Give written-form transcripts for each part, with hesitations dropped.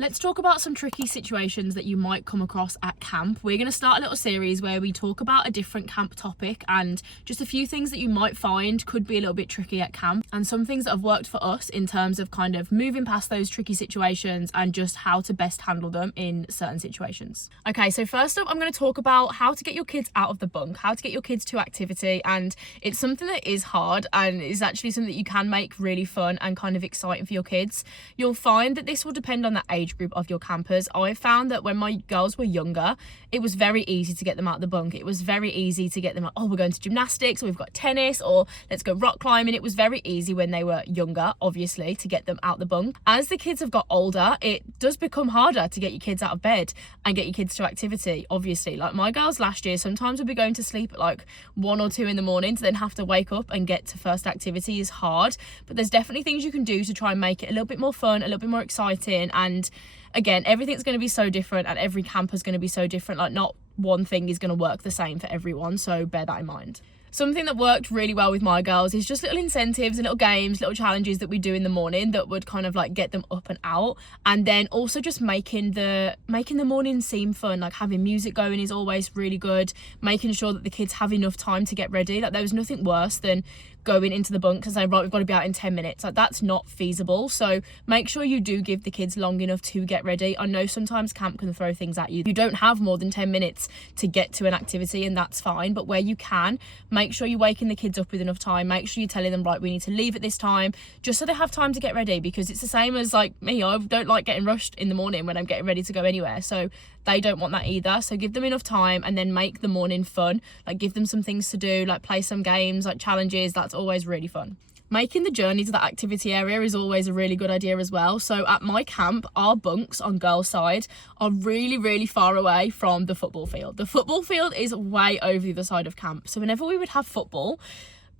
Let's talk about some tricky situations that you might come across at camp. We're going to start a little series where we talk about a different camp topic and just a few things that you might find could be a little bit tricky at camp, and some things that have worked for us in terms of kind of moving past those tricky situations and just how to best handle them in certain situations. Okay, so first up, I'm going to talk about how to get your kids out of the bunk, how to get your kids to activity, and it's something that is hard and is actually something that you can make really fun and kind of exciting for your kids. You'll find that this will depend on the age group of your campers. I found that when my girls were younger, it was very easy to get them out of the bunk. It was very easy to get them like, oh, we're going to gymnastics, or we've got tennis, or let's go rock climbing. It was very easy when they were younger, obviously, to get them out the bunk. As the kids have got older, it does become harder to get your kids out of bed and get your kids to activity, obviously. Like my girls last year sometimes would be going to sleep at like 1 or 2 in the morning to then have to wake up and get to first activity is hard. But there's definitely things you can do to try and make it a little bit more fun, a little bit more exciting. And again, everything's going to be so different and every camper's going to be so different. Like not one thing is going to work the same for everyone, so bear that in mind. Something that worked really well with my girls is just little incentives and little games, little challenges that we do in the morning that would kind of like get them up and out. And then also just making the morning seem fun, like having music going is always really good, making sure that the kids have enough time to get ready. Like there was nothing worse than going into the bunk and saying, right, we've got to be out in 10 minutes. Like that's not feasible. So make sure you do give the kids long enough to get ready. I know sometimes camp can throw things at you. You don't have more than 10 minutes to get to an activity, and that's fine. But where you can, make sure you're waking the kids up with enough time. Make sure you're telling them, right, we need to leave at this time, just so they have time to get ready, because it's the same as like me. I don't like getting rushed in the morning when I'm getting ready to go anywhere. So they don't want that either. So give them enough time and then make the morning fun. Like give them some things to do, like play some games, like challenges. That's always really fun. Making the journey to that activity area is always a really good idea as well. So at my camp, our bunks on girls' side are really, really far away from the football field. The football field is way over the other side of camp. So whenever we would have football,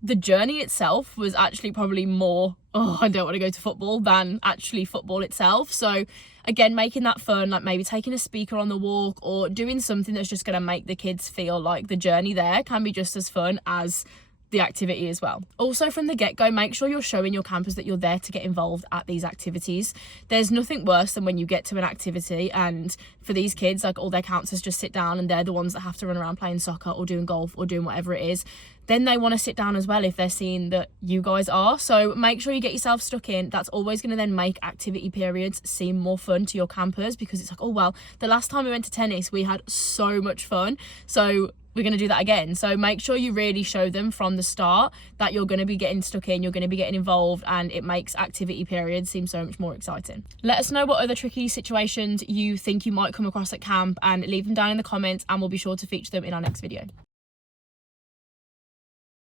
the journey itself was actually probably more, oh, I don't want to go to football, than actually football itself. So again, making that fun, like maybe taking a speaker on the walk or doing something that's just going to make the kids feel like the journey there can be just as fun as the activity as well. Also from the get-go, make sure you're showing your campers that you're there to get involved at these activities. There's nothing worse than when you get to an activity and for these kids, like all their counsellors just sit down and they're the ones that have to run around playing soccer or doing golf or doing whatever it is. Then they want to sit down as well if they're seeing that you guys are. So make sure you get yourself stuck in. That's always going to then make activity periods seem more fun to your campers, because it's like, oh, well, the last time we went to tennis, we had so much fun. So we're going to do that again. So make sure you really show them from the start that you're going to be getting stuck in, you're going to be getting involved, and it makes activity periods seem so much more exciting. Let us know what other tricky situations you think you might come across at camp and leave them down in the comments, and we'll be sure to feature them in our next video.